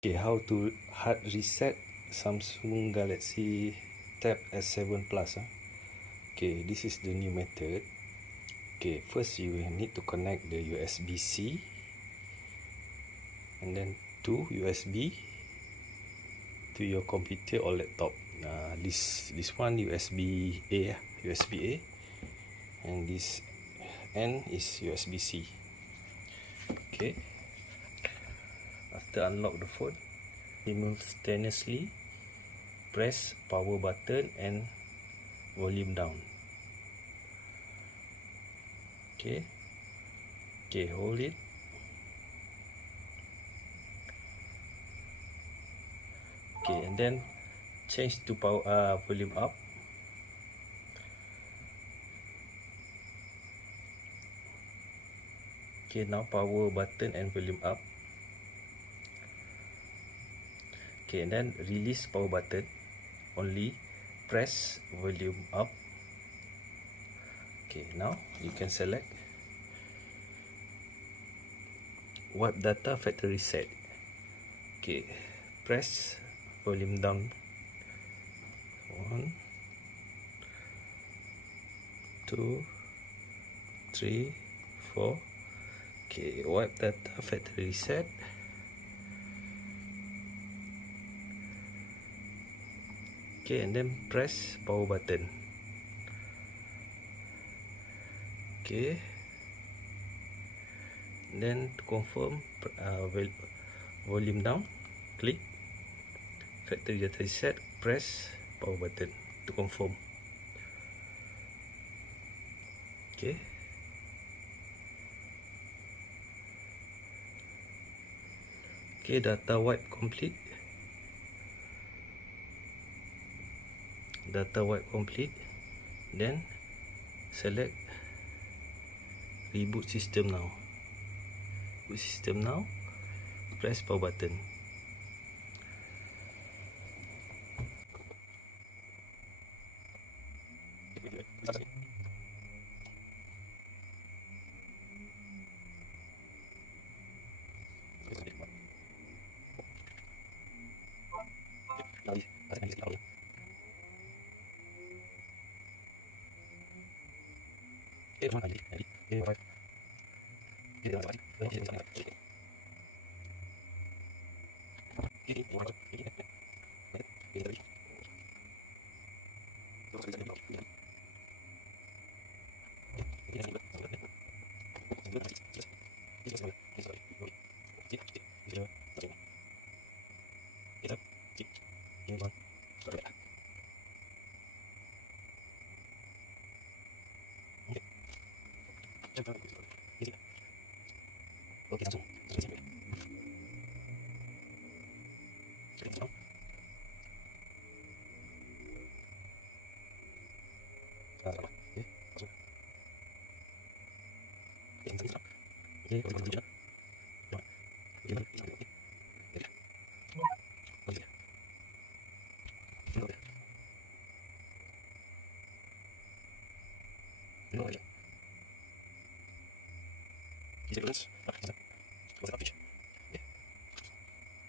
Okay, how to hard reset Samsung Galaxy Tab S7 Plus. Okay, this is the new method. Okay, first you need to connect the USB-C and then to USB to your computer or laptop. This one USB-A, and this N is USB-C. Okay. After unlock the phone, simultaneously press power button and volume down. Okay, hold it. Okay, and then change to power volume up. Okay, now power button and volume up. Okay, and then release power button, only press volume up. Okay, now you can select wipe data factory reset. Okay, press volume down. 1, 2, 3, 4. Okay, wipe data factory reset. Okay, and then press power button. Okay, and then to confirm, volume down, click factory data reset, press power button to confirm. Okay, data wipe complete. Then select reboot system now. Press power button.